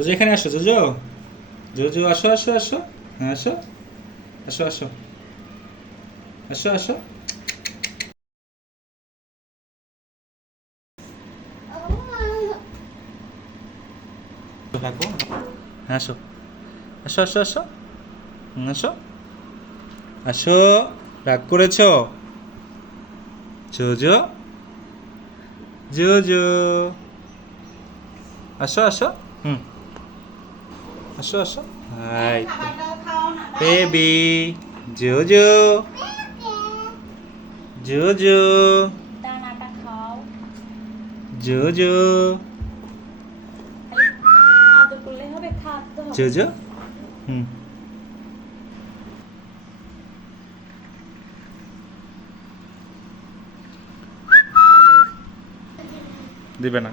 JoJo এখানে আসো, JoJo JoJo আসো আসো আসো। হ্যাঁ আসো আসো আসো আসো আসো। থাকো। হ্যাঁ আসো আসো আসো আসো। আসো আসো। রাগ করেছো? জোজো জোজো আসো আসো। হুম আসো আসো। হাই বেবি জোজো জোজো দানাটা খাও। জোজো খালি আদর করলে হবে, খাওয়াতে হবে। জোজো। হুম দিবে না।